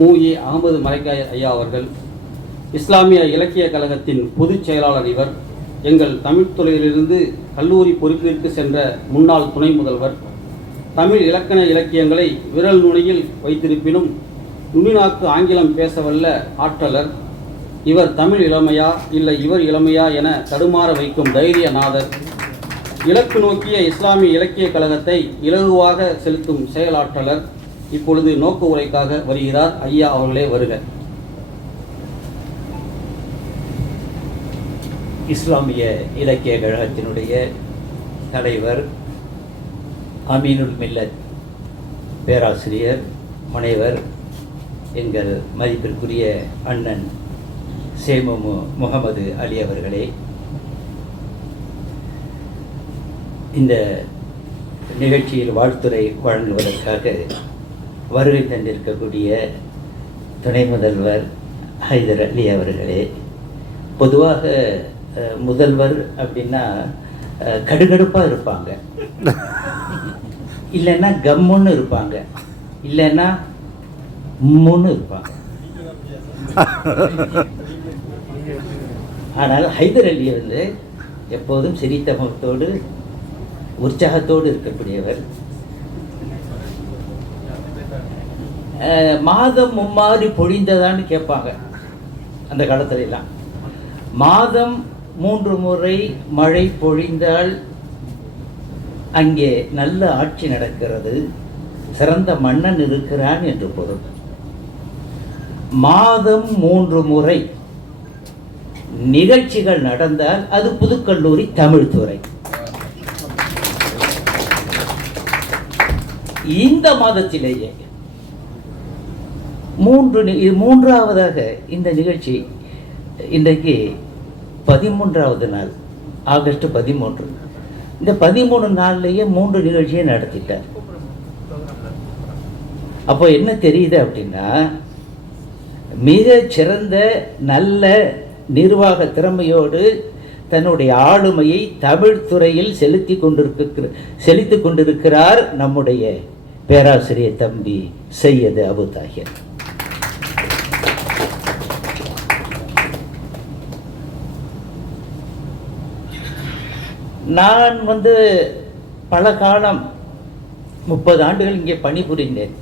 மூஏ அகமது மரைக்காய் ஐயா அவர்கள் இஸ்லாமிய இலக்கிய கழகத்தின் பொதுச் செயலாளர். இவர் எங்கள் தமிழ் துறையிலிருந்து கல்லூரி பொறுப்பிற்கு சென்ற முன்னாள் துணை முதல்வர். தமிழ் இலக்கண இலக்கியங்களை விரல் நுனியில் வைத்திருப்பினும் நுனிநாக்கு ஆங்கிலம் பேசவல்ல ஆற்றலர். இவர் தமிழ் இளமையா இல்லை இவர் இளமையா என தடுமாற வைக்கும் தைரியநாதர். இலக்கு நோக்கிய இஸ்லாமிய இலக்கிய கழகத்தை இலகுவாக செலுத்தும் செயலாற்றலர். இப்பொழுது நோக்க உரைக்காக வருகிறார். ஐயா அவர்களே வருக. இஸ்லாமிய இலக்கிய கழகத்தினுடைய தலைவர், அமீனுல் மில்லத் பேராசிரியர் முனைவர் எங்கள் மதிப்பிற்குரிய அண்ணன் சேமு முகமது அலி அவர்களே, இந்த நிகழ்ச்சியில் வாழ்த்துரை வழங்குவதற்காக வருகை தந்திருக்கக்கூடிய துணை முதல்வர் ஹைதர் அலி அவர்களே. பொதுவாக முதல்வர் அப்படின்னா கடுகடுப்பாக இருப்பாங்க, இல்லைன்னா கம்முன்னு இருப்பாங்க, இல்லைன்னா முன்னு இருப்பாங்க. ஆனால் ஹைதர் அலி வந்து எப்போதும் சிரித்த முகத்தோடு உற்சாகத்தோடு இருக்கக்கூடியவர். மாதம் மும்மாறி பொழிந்ததான்னு கேட்பாங்க அந்த காலத்துல எல்லாம். மாதம் 3 முறை மழை பொழிந்தால் அங்கே நல்ல ஆட்சி நடக்கிறது, சிறந்த மன்னன் இருக்கிறான் என்று பொருள். மாதம் 3 முறை நிகழ்ச்சிகள் நடந்தால் அது புதுக்கல்லூரி தமிழ் துறை. இந்த மாதத்திலேயே மூன்றாவதாக இந்த நிகழ்ச்சி இன்றைக்கு 13வது நாள், ஆகஸ்ட் 13. இந்த 13 நாள்லேயே 3 நிகழ்ச்சியை நடத்திட்டார். அப்போ என்ன தெரியுது அப்படின்னா, மிக சிறந்த நல்ல நிர்வாக திறமையோடு தன்னுடைய ஆளுமையை தமிழ் துறையில் செலுத்திக் கொண்டிருக்கிறார் நம்முடைய பேராசிரியர் தம்பி சையது அபு தாஹிர். நான் வந்து பல காலம் 30 ஆண்டுகள் இங்கே பணிபுரிந்தேன்.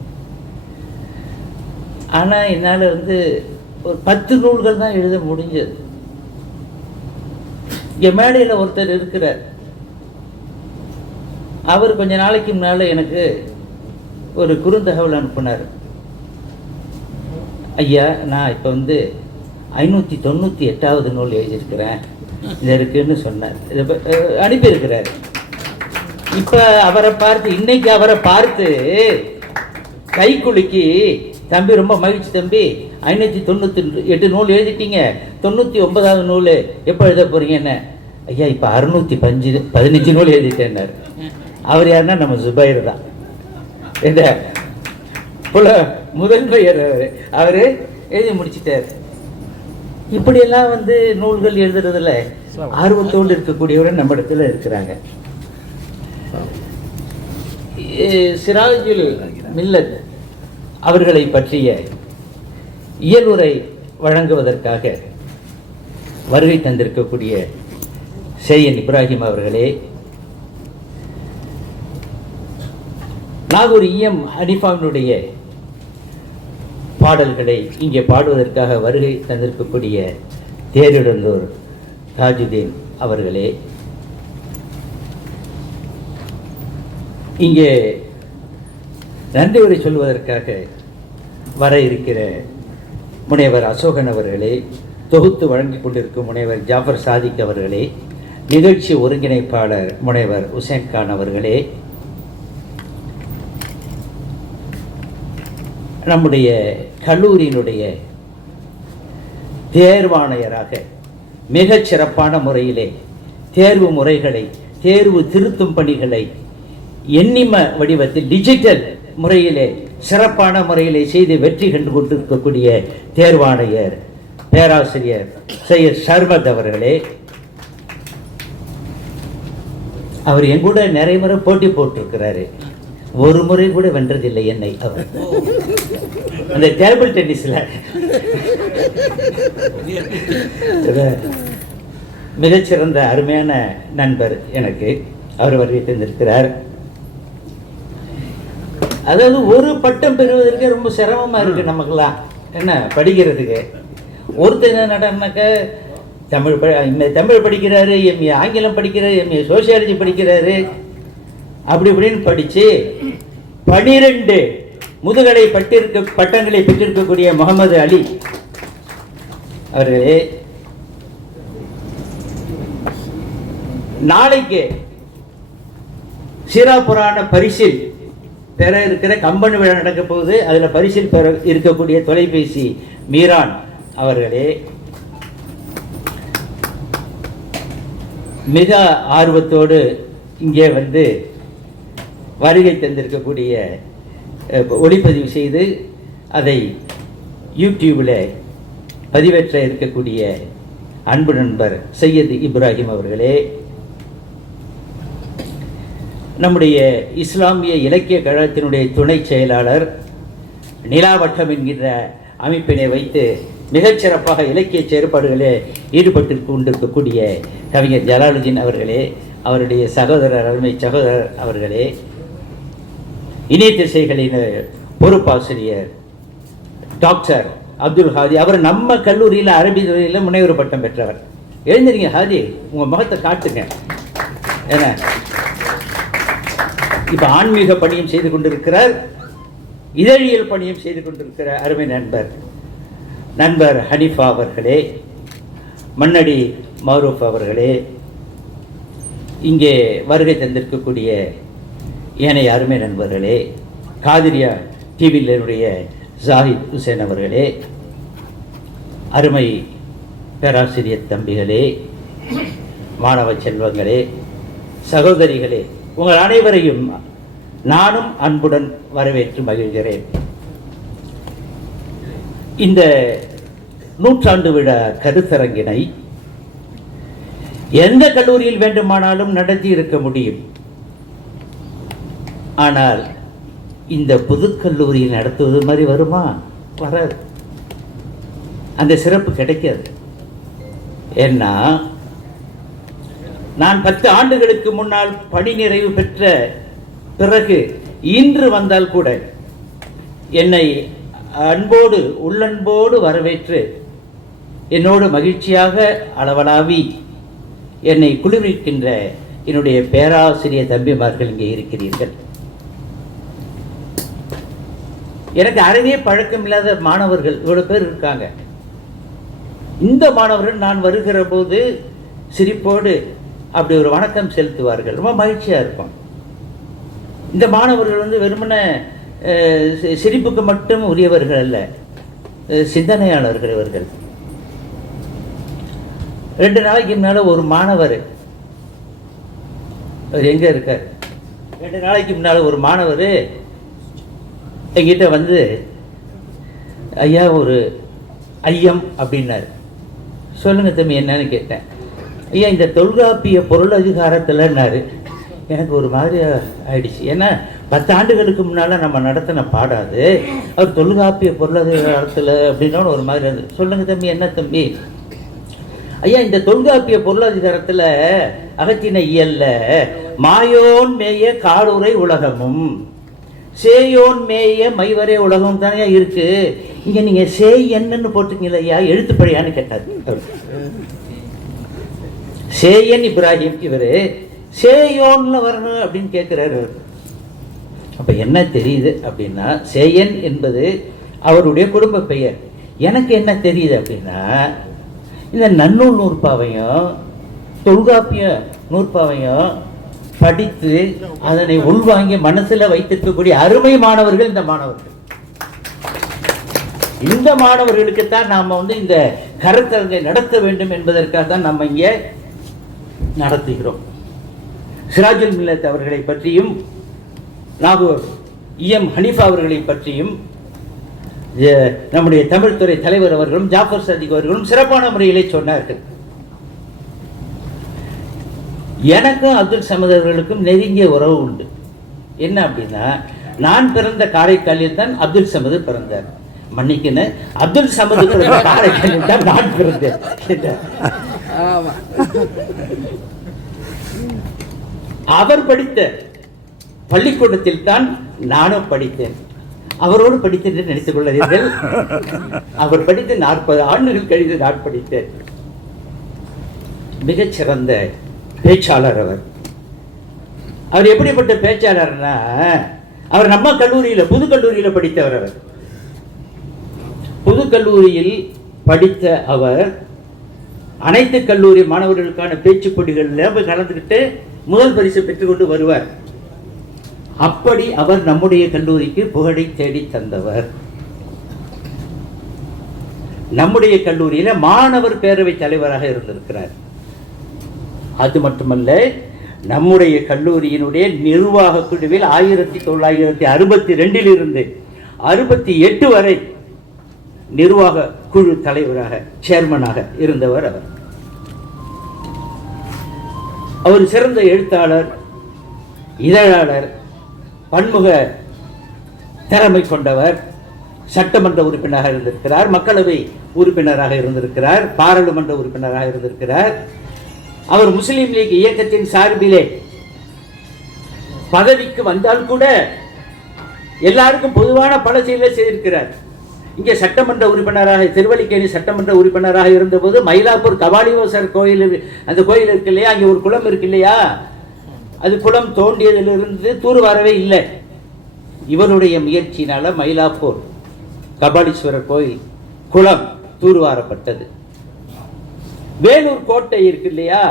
ஆனால் என்னால் வந்து ஒரு 10 நூல்கள் தான் எழுத முடிஞ்சது. இங்கே மேடையில் ஒருத்தர் இருக்கிறார். அவர் கொஞ்ச நாளைக்கு முன்னால் எனக்கு ஒரு குறுந்தகவல் அனுப்பினார். ஐயா, நான் இப்போ வந்து 598வது நூல் எழுதியிருக்கிறேன், இது இருக்குன்னு சொன்னார். அனுப்பியிருக்கிறார். இப்போ அவரை பார்த்து, இன்னைக்கு அவரை பார்த்து கை குலுக்கி, தம்பி ரொம்ப மகிழ்ச்சி தம்பி, 598 நூல் எழுதிட்டீங்க, 99வது நூல் எப்போ எழுத போறீங்க? என்ன ஐயா, இப்போ 615 நூல் எழுதிட்டேன்னார். அவர் யாருன்னா நம்ம ஜுபைர் தான், என்ன முதன்மையர். அவர் எழுதி முடிச்சிட்டார். இப்படியெல்லாம் வந்து நூல்கள் எழுதுறதுல ஆர்வத்தோடு இருக்கக்கூடியவர்கள் நம்ம இடத்துல இருக்கிறாங்க. சிராஜுல் மில்லத் அவர்களை பற்றிய இயலுரை வழங்குவதற்காக வருகை தந்திருக்கக்கூடிய ஷேயன் இப்ராஹிம் அவர்களே, நாகூர் இஎம் ஹனிஃபாவினுடைய பாடல்களை இங்கே பாடுவதற்காக வருகை தந்திருக்கக்கூடிய தேரிடந்தூர் தாஜுதீன் அவர்களே, இங்கே நன்றி உரை சொல்வதற்காக வர இருக்கிற முனைவர் அசோகன் அவர்களே, தொகுத்து வழங்கிக் கொண்டிருக்கும் முனைவர் ஜாஃபர் சாதிக் அவர்களே, நிகழ்ச்சி ஒருங்கிணைப்பாளர் முனைவர் உசேன் கான் அவர்களே, நம்முடைய கல்லூரியினுடைய தேர்வாணையராக மிகச் சிறப்பான முறையிலே தேர்வு முறைகளை, தேர்வு திருத்தும் பணிகளை எண்ணிம வடிவத்தில் டிஜிட்டல் முறையிலே சிறப்பான முறையிலே செய்து வெற்றி கண்டு கொண்டிருக்கக்கூடிய தேர்வாணையர் பேராசிரியர் சையத் ஷர்பத் அவர்களே, அவர் என் கூட நிறைய முறை போட்டி போட்டிருக்கிறாரு, ஒரு முறை கூட வென்றதில்லை என்னை அவர். அந்த டேபிள் டென்னிஸில் மிகச்சிறந்த அருமையான நண்பர் எனக்கு. அவர் வருகை தந்திருக்கிறார். அதாவது ஒரு பட்டம் பெறுவதற்கு ரொம்ப சிரமமாக இருக்குது நமக்கெல்லாம், என்ன படிக்கிறதுக்கு. ஒருத்தர் நடனாக்க தமிழ் படிக்கிறாரு, எம்ஏ ஆங்கிலம் படிக்கிறாரு, எம்ஏ சோசியாலஜி படிக்கிறாரு, அப்படி இப்படின்னு படித்து 12 முதுகலை பட்டங்களை பெற்றிருக்கக்கூடிய முகமது அலி அவர்களே, நாளைக்கு சீரா புராண பரிசில் பெற இருக்கிற கம்பன் விழா நடக்க போகுது. அதில் பரிசில் பெற இருக்கக்கூடிய தொலைபேசி மீரான் அவர்களே, மிக ஆர்வத்தோடு இங்கே வந்து வருகை தந்திருக்கக்கூடிய ஒளிப்பதிவு செய்து அதை யூடியூபில் பதிவேற்ற இருக்கக்கூடிய அன்பு நண்பர் சையது இப்ராஹிம் அவர்களே, நம்முடைய இஸ்லாமிய இலக்கிய கழகத்தினுடைய துணை செயலாளர், நிலாவட்டம் என்கின்ற அமைப்பினை வைத்து மிகச்சிறப்பாக இலக்கிய செயற்பாடுகளில் ஈடுபட்டு கொண்டிருக்கக்கூடிய கவிஞர் ஜலாலுதீன் அவர்களே, அவருடைய சகோதரர் அருமை சகோதரர் அவர்களே, இணைய திசைகளின் பொறுப்பாசிரியர் டாக்டர் அப்துல் ஹாதி, அவர் நம்ம கல்லூரியில் அரபி துறையில் முனைவர் பட்டம் பெற்றவர். எழுந்திருங்க ஹாதி, உங்கள் முகத்தை காட்டுங்க. ஏன்னா இப்போ ஆன்மீக பணியும் செய்து கொண்டிருக்கிறார், இதழியல் பணியும் செய்து கொண்டிருக்கிற அருமை நண்பர் ஹனீஃபா அவர்களே, மன்னடி மௌரூஃப் அவர்களே, இங்கே வருகை தந்திருக்கக்கூடிய ஏனைய அருமை நண்பர்களே, காதிரியா டிவியினுடைய ஜாஹித் ஹுசேன் அவர்களே, அருமை பேராசிரியர் தம்பிகளே, மாணவ செல்வங்களே, சகோதரிகளே, உங்கள் அனைவரையும் நானும் அன்புடன் வரவேற்று மகிழ்கிறேன். இந்த நூற்றாண்டு விழா கருத்தரங்கினை எந்த கல்லூரியில் வேண்டுமானாலும் நடத்தி இருக்க முடியும். ஆனால் இந்த புதுக்கல்லூரியில் நடத்துவது மாதிரி வருமா? வராது. அந்த சிறப்பு கிடைக்காது. ஏன்னா நான் 10 ஆண்டுகளுக்கு முன்னால் பணி நிறைவு பெற்ற பிறகு இன்று வந்தால் கூட என்னை அன்போடு உள்ளன்போடு வரவேற்று என்னோடு மகிழ்ச்சியாக அளவலாவி என்னை குளிர்விக்கின்ற என்னுடைய பேராசிரியர் தம்பிமார்கள் இங்கே இருக்கிறீர்கள். எனக்கு அறவே பழக்கம் இல்லாத மாணவர்கள் இவ்வளவு பேர் இருக்காங்க. இந்த மாணவர்கள் நான் வருகிற போது சிரிப்போடு அப்படி ஒரு வணக்கம் செலுத்துவார்கள். ரொம்ப மகிழ்ச்சியாக இருக்கும். இந்த மாணவர்கள் வந்து வெறுமனே சிரிப்புக்கு மட்டும் உரியவர்கள் அல்ல, சிந்தனையாளர்கள் இவர்கள். 2 நாளைக்கு முன்னால் ஒரு மாணவர், அவர் எங்கே இருக்கார், 2 நாளைக்கு முன்னால் ஒரு மாணவர் என்கிட்ட வந்து, ஐயா ஒரு ஐயம் அப்படின்னாரு. சொல்லுங்க தம்பி என்னன்னு கேட்டேன். ஐயா இந்த தொல்காப்பிய பொருளதிகாரத்தில்னாரு. எனக்கு ஒரு மாதிரி ஆயிடுச்சு. ஏன்னா 10 ஆண்டுகளுக்கு முன்னால் நம்ம நடத்தின பாடாது, அவர் தொல்காப்பிய பொருளதிகாரத்தில் அப்படின்னா ஒரு மாதிரி இருந்தது. சொல்லுங்க தம்பி என்ன தம்பி? ஐயா இந்த தொல்காப்பிய பொருளதிகாரத்தில் அகத்தின இயல்ல மாயோன் மேய காடுரை உலகமும் சேயோன் மேய மைவரே உலகம் தானே இருக்கு. இங்க நீங்க சேய் என்னன்னு போட்டுக்கீங்களா ஐயா, எழுத்துப்படியான்னு கேட்டார். சேயன் இப்ராஹிம், இவரு சேயோன்ல வரணும் அப்படின்னு கேட்கிறாரு. அப்ப என்ன தெரியுது அப்படின்னா, சேயன் என்பது அவருடைய குடும்ப பெயர். எனக்கு என்ன தெரியுது அப்படின்னா, இந்த நன்னூல் நூற்பாவையும் தொல்காப்பிய நூற்பாவையும் படித்து அதனை உள்வாங்கி மனசுல வைத்திருக்கக்கூடிய அருமை மாணவர்கள் இந்த மாணவர்கள். இந்த மாணவர்களுக்குத்தான் நாம வந்து இந்த கருத்தரங்கை நடத்த வேண்டும் என்பதற்காக தான் நம்ம இங்கே நடத்துகிறோம். சிராஜுல் மில்லத் அவர்களை பற்றியும் நாகூர் இஎம் ஹனீஃபா அவர்களை பற்றியும் நம்முடைய தமிழ்துறை தலைவர் அவர்களும் ஜாஃபர் சதிக் அவர்களும் சிறப்பான முறையிலே சொன்னார்கள். எனக்கும் அப்துல் சமத் அவர்களுக்கும் நெருங்கிய உறவு உண்டு. என்ன அப்படின்னா, நான் பிறந்த காரைக்காலில் தான் அப்துல் சமது பிறந்தார். மன்னிக்கணும், அப்துல் சமது நான் பிறந்தேன். அவர் படித்த பள்ளிக்கூடத்தில் தான் நானும் படித்தேன். அவரோடு படித்தேன் என்று நினைத்துக் கொள்ளாதீர்கள். அவர் படித்து 40 ஆண்டுகள் கழித்து நான் படித்தேன். மிகச்சிறந்த பேச்சாளர் அவர். அவர் எப்படிப்பட்ட பேச்சாளர்னா, அவர் நம்ம கல்லூரியில புது கல்லூரியில படித்தவர். அவர் புது கல்லூரியில் படித்த அவர் அனைத்து கல்லூரி மாணவர்களுக்கான பேச்சு போட்டிகளில் போய் கலந்துக்கிட்டு முதல் பரிசு பெற்றுக்கொண்டு வருவார். அப்படி அவர் நம்முடைய கல்லூரிக்கு புகழை தேடி தந்தவர். நம்முடைய கல்லூரியில மாணவர் பேரவை தலைவராக இருந்திருக்கிறார். அது மட்டுமல்ல, நம்முடைய கல்லூரியினுடைய நிர்வாக குழுவில் 1962 இருந்து 68 வரை நிர்வாக குழு தலைவராக, சேர்மனாக இருந்தவர் அவர். அவர் சிறந்த எழுத்தாளர், இதழாளர், பன்முக திறமை கொண்டவர். சட்டமன்ற உறுப்பினராக இருந்திருக்கிறார், மக்களவை உறுப்பினராக இருந்திருக்கிறார், பாராளுமன்ற உறுப்பினராக இருந்திருக்கிறார். அவர் முஸ்லீம் லீக் இயக்கத்தின் சார்பிலே பதவிக்கு வந்தால் கூட எல்லாருக்கும் பொதுவான பல செயலை செய்திருக்கிறார். இங்கே சட்டமன்ற உறுப்பினராக, திருவல்லிக்கேணி சட்டமன்ற உறுப்பினராக இருந்தபோது மயிலாப்பூர் கபாலீஸ்வரர் கோயில், அந்த கோயில் இருக்கு இல்லையா, அங்கே ஒரு குளம் இருக்கு இல்லையா, அது குளம் தோண்டியதிலிருந்து தூர்வாரவே இல்லை. இவருடைய முயற்சியினால மயிலாப்பூர் கபாலீஸ்வரர் கோயில் குளம் தூர்வாரப்பட்டது. வேலூர் கோட்டை இருக்கு இல்லையா,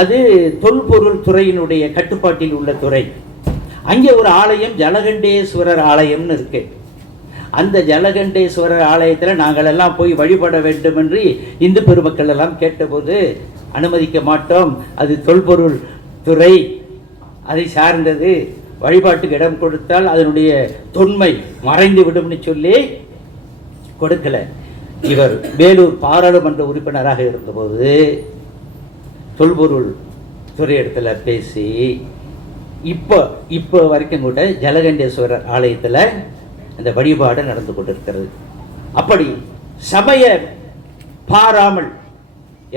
அது தொல்பொருள் துறையினுடைய கட்டுப்பாட்டில் உள்ள துறை. அங்கே ஒரு ஆலயம் ஜலகண்டேஸ்வரர் ஆலயம்னு இருக்கு. அந்த ஜலகண்டேஸ்வரர் ஆலயத்தில் நாங்கள் எல்லாம் போய் வழிபட வேண்டும் என்று இந்து பெருமக்கள் எல்லாம் கேட்டபோது, அனுமதிக்க மாட்டோம், அது தொல்பொருள் துறை, அதை சார்ந்தது, வழிபாட்டுக்கு இடம் கொடுத்தால் அதனுடைய தொன்மை மறைந்து விடும்னு சொல்லி கொடுக்கல. இவர் வேலூர் பாராளுமன்ற உறுப்பினராக இருந்தபோது தொல்பொருள் துறை இடத்துல பேசி இப்போ வரைக்கும் கூட ஜலகண்டேஸ்வரர் ஆலயத்தில் அந்த வழிபாடு நடந்து கொண்டிருக்கிறது. அப்படி சமய பாராமல்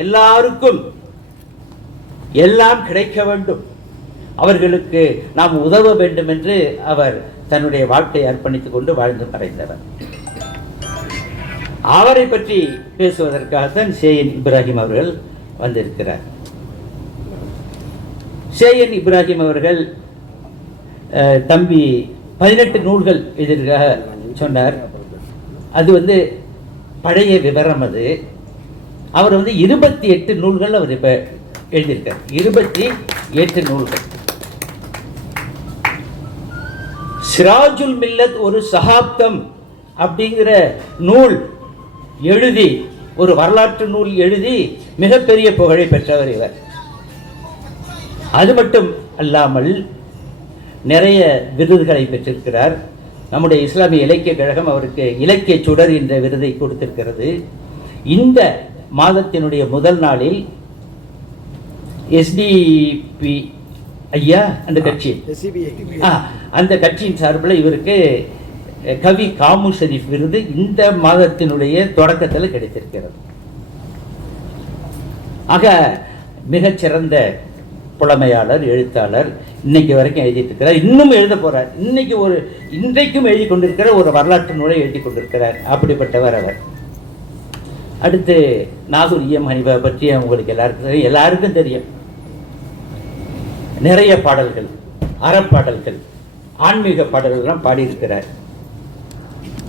எல்லாருக்கும் எல்லாம் கிடைக்க வேண்டும், அவர்களுக்கு நாம் உதவ வேண்டும் என்று அவர் தன்னுடைய வாழ்க்கையை அர்ப்பணித்துக் கொண்டு வாழ்ந்து மறைந்தவர். அவரை பற்றி பேசுவதற்காகத்தான் சேயன் இப்ராஹிம் அவர்கள் வந்திருக்கிறார். சேயன் இப்ராஹிம் அவர்கள் தம்பி 18 நூல்கள் எதிராக சொன்னார். அது பழைய விவரம். அது அவர் 28 நூல்கள் அவர் இப்ப எழுதியிருக்கார். 28 நூல்கள். சிராஜுல் மில்லத் ஒரு சகாப்தம் அப்படிங்கிற நூல் எழுதி, ஒரு வரலாற்று நூல் எழுதி மிகப்பெரிய புகழை பெற்றவர் இவர். அது மட்டும் அல்லாமல் நிறைய விருதுகளை பெற்றிருக்கிறார். நம்முடைய இஸ்லாமிய இலக்கிய கழகம் அவருக்கு இலக்கிய சுடர் என்ற விருதை கொடுத்திருக்கிறது. இந்த மாதத்தினுடைய முதல் நாளில் எஸ்டிபி ஐயா அந்த கட்சி, அந்த கட்சியின் சார்பில் இவருக்கு கவி காமு ஷரீஃப் விருது இந்த மாதத்தினுடைய தொடக்கத்தில் கிடைத்திருக்கிறது. ஆக மிகச்சிறந்த புலமையாளர், எழுத்தாளர், இன்னைக்கு வரைக்கும் எழுதிட்டு இருக்கிறார், இன்னும் எழுத போறார். இன்றைக்கும் எழுதி கொண்டிருக்கிற ஒரு வரலாற்று நூலை எழுதி கொண்டிருக்கிறார். அப்படிப்பட்டவர் அவர். அடுத்து நாகூர் இஎம் ஹனீஃபா பற்றி உங்களுக்கு எல்லாருக்கும் தெரியும். நிறைய பாடல்கள், அறப்பாடல்கள், ஆன்மீக பாடல்கள்லாம் பாடியிருக்கிறார்.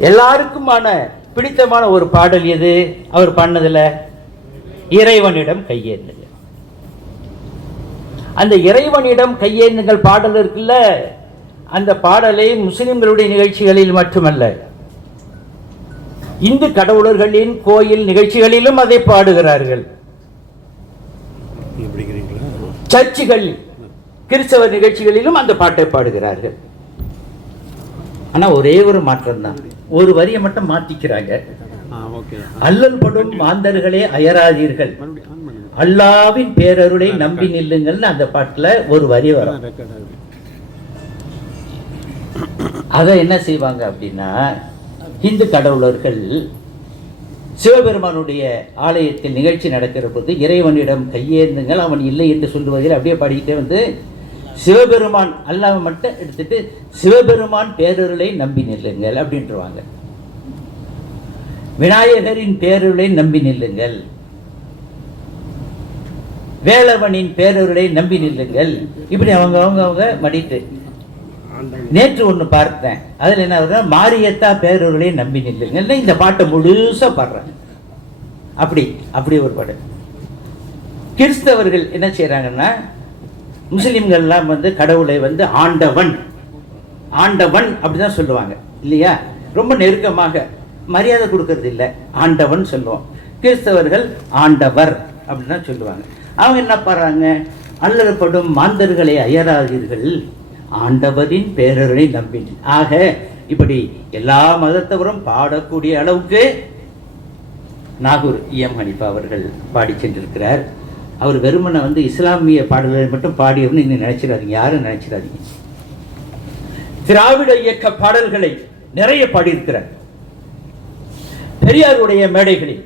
எல்லாருக்குமான பிடித்தமான ஒரு பாடல் எது அவர் பாடினதுல? இறைவனிடம் கையேந்துங்கள். அந்த இறைவனிடம் கையேந்துங்கள் பாடல் இருக்குல்ல, அந்த பாடலை முஸ்லிம்களுடைய நிகழ்ச்சிகளில் மட்டுமல்ல, இந்து கடவுளர்களின் கோயில் நிகழ்ச்சிகளிலும் அதை பாடுகிறார்கள். சர்ச்சுகள், கிறிஸ்தவ நிகழ்ச்சிகளிலும் அந்த பாட்டை பாடுகிறார்கள். ஆனா ஒரே ஒரு மாற்றம் தான், ஒரு வரியை மட்டும் மாத்திக்கிறாங்க. அல்லல் படும் மாந்தர்களே அயராதீர்கள், அல்லாவின் பேரருளை நம்பி நில்லுங்கள். அந்த பாட்டுல ஒரு வரி வரும். அதை என்ன செய்வாங்க அப்படின்னா, இந்து கடவுளர்கள் சிவபெருமானுடைய ஆலயத்தில் நிகழ்ச்சி நடக்கிற போது இறைவனிடம் கையேந்துங்கள், அவன் இல்லை என்று சொல்லுவதில் அப்படியே பாடிக்கிட்டே வந்து சிவபெருமான் அல்லாம மட்டும் எடுத்துட்டு சிவபெருமான் பேரருளை நம்பி நில்லுங்கள் அப்படின்ட்டுருவாங்க. விநாயகரின் பேரருளை நம்பி நில்லுங்கள், வேலவனின் பேரருளை நம்பி நில்லுங்கள், இப்படி அவங்க மடிட்டு. நேற்று ஒன்று பார்த்தேன், அதில் என்ன வருது, மாரியத்தா பேரருளை நம்பி நில்லுங்கள். இந்த பாட்டை முழுசா பாடுறேன். அப்படி ஒரு பாட்டு. கிறிஸ்தவர்கள் என்ன செய்யறாங்கன்னா, முஸ்லிம்கள்லாம் வந்து கடவுளை வந்து ஆண்டவன் அப்படிதான் சொல்லுவாங்க இல்லையா, ரொம்ப நெருக்கமாக மரியாதை கொடுக்கறது இல்லை, ஆண்டவன் சொல்லுவோம். கிறிஸ்தவர்கள் ஆண்டவர் அப்படின்னு தான் சொல்லுவாங்க. அவங்க என்ன பாடுறாங்க, அல்லறப்படும் மாந்தர்களை அயராதீர்கள், ஆண்டவரின் பேரருளை நம்பி. ஆக இப்படி எல்லா மதத்தவரும் பாடக்கூடிய அளவுக்கு நாகூர் இஎம் ஹனீஃபா அவர்கள் பாடி சென்றிருக்கிறார். அவர் வெறுமனை வந்து இஸ்லாமிய பாடல்களை மட்டும் பாடியவர்னு இன்னும் நினைச்சிடாதீங்க, யாரும் நினைச்சிடாதீங்க. திராவிட இயக்க பாடல்களை நிறைய பாடியிருக்கிறார். பெரியாருடைய மேடைகளில்,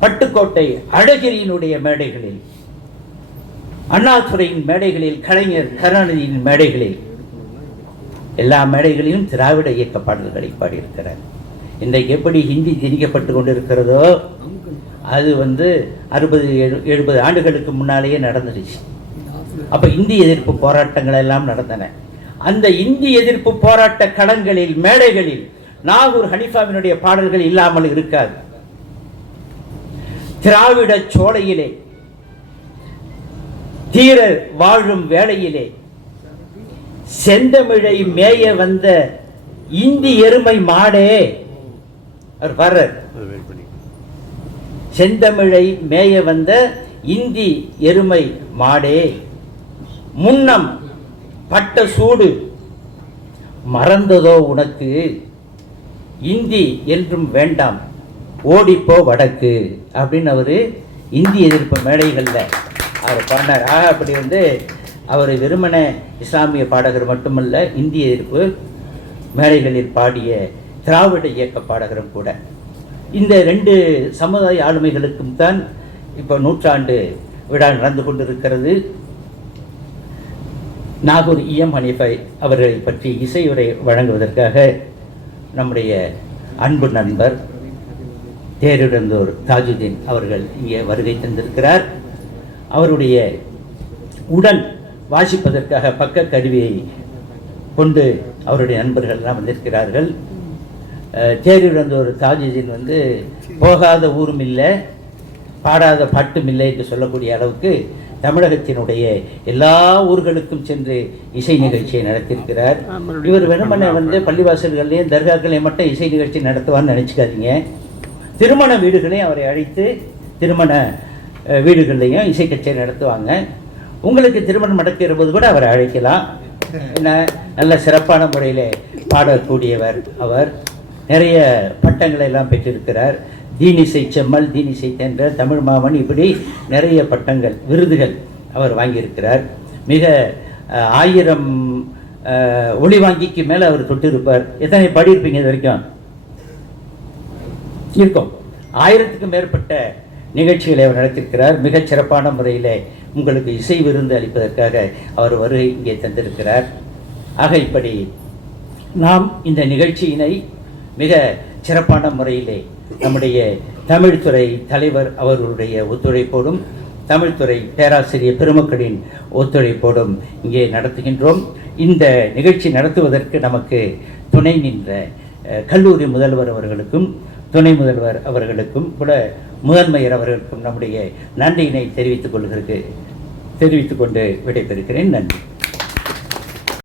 பட்டுக்கோட்டை அழகிரியினுடைய மேடைகளில், அண்ணாதுரையின் மேடைகளில், கலைஞர் கருணாநிதியின் மேடைகளில், எல்லா மேடைகளிலும் திராவிட இயக்க பாடல்களை பாடியிருக்கிறார். இன்றைக்கு எப்படி ஹிந்தி திணிக்கப்பட்டு கொண்டிருக்கிறதோ அது வந்து 60-70 ஆண்டுகளுக்கு முன்னாலேயே நடந்துருச்சு. அப்ப இந்தி எதிர்ப்பு போராட்டங்கள் எல்லாம் நடந்தன. அந்த இந்தி எதிர்ப்பு போராட்ட களங்களில், மேடைகளில் நாகூர் ஹனீஃபாவினுடைய பாடல்கள் இல்லாமல் இருக்காது. திராவிட சோலையிலே தீரர் வாழும் வேளையிலே செந்தமிழை மேய வந்த இந்தி எருமை மாடே, வர்றார், செந்தமிழை மேய வந்த இந்தி எருமை மாடே, முன்னம் பட்ட சூடு மறந்ததோ உனக்கு, இந்தி என்றும் வேண்டாம் ஓடிப்போ வடக்கு அப்படின்னு அவரு இந்தி எதிர்ப்பு மேடைகளில் அவர் பாடினார். அப்படி வந்து அவர் வெறுமன இஸ்லாமிய பாடகர் மட்டுமல்ல, இந்திய எதிர்ப்பு மேடைகளில் பாடிய திராவிட இயக்க பாடகரும் கூட. இந்த 2 சமுதாய ஆளுமைகளுக்கும் தான் இப்போ 100ஆண்டு விழா நடந்து கொண்டிருக்கிறது. நாகூர் இஎம் ஹனீஃபா அவர்களை பற்றி இசையுரை வழங்குவதற்காக நம்முடைய அன்பு நண்பர் தேரிழந்தோர் தாஜுதீன் அவர்கள் இங்கே வருகை தந்திருக்கிறார். அவருடைய உடன் வாசிப்பதற்காக பக்க கருவியை கொண்டு அவருடைய நண்பர்கள் எல்லாம் வந்திருக்கிறார்கள். தேரிழந்தோர் தாஜுதீன் வந்து போகாத ஊரும் இல்லை, பாடாத பாட்டும் இல்லை என்று சொல்லக்கூடிய அளவுக்கு தமிழகத்தினுடைய எல்லா ஊர்களுக்கும் சென்று இசை நிகழ்ச்சியை நடத்தியிருக்கிறார். இவர் வெறுமனை வந்து பள்ளிவாசல்கள்லையும் தர்காக்களையும் மட்டும் இசை நிகழ்ச்சி நடத்துவார்னு நினச்சிக்காதீங்க. திருமண வீடுகளையும் அவரை அழைத்து திருமண வீடுகள்லையும் இசை கச்சேரி நடத்துவாங்க. உங்களுக்கு திருமணம் நடக்கிற போது கூட அவரை அழைக்கலாம். என்ன நல்ல சிறப்பான முறையில் பாடக்கூடியவர் அவர். நிறைய பட்டங்களை எல்லாம் பெற்றிருக்கிறார். தீனிசை செம்மல், தீனிசை தென்றல், தமிழ் மாமன், இப்படி நிறைய பட்டங்கள், விருதுகள் அவர் வாங்கியிருக்கிறார். மிக 1000 ஒளி வாங்கிக்கு மேலே அவர் தொட்டிருப்பார். எத்தனை பாடியிருப்பீங்க இது வரைக்கும்? இருக்கும். 1000க்கும் மேற்பட்ட நிகழ்ச்சிகளை அவர் நடத்தியிருக்கிறார். மிகச் சிறப்பான முறையில் உங்களுக்கு இசை விருந்து அளிப்பதற்காக அவர் வருகை இங்கே தந்திருக்கிறார். ஆக இப்படி நாம் இந்த நிகழ்ச்சியினை மிக சிறப்பான முறையிலே நம்முடைய தமிழ்துறை தலைவர் அவர்களுடைய ஒத்துழைப்போடும், தமிழ்துறை பேராசிரியர் பெருமக்களின் ஒத்துழைப்போடும் இங்கே நடத்துகின்றோம். இந்த நிகழ்ச்சி நடத்துவதற்கு நமக்கு துணை நின்ற கல்லூரி முதல்வர் அவர்களுக்கும், துணை முதல்வர் அவர்களுக்கும் கூட முதன்மையர் அவர்களுக்கும் நம்முடைய நன்றியினை தெரிவித்துக் கொண்டு விடைபெறுகிறேன். நன்றி.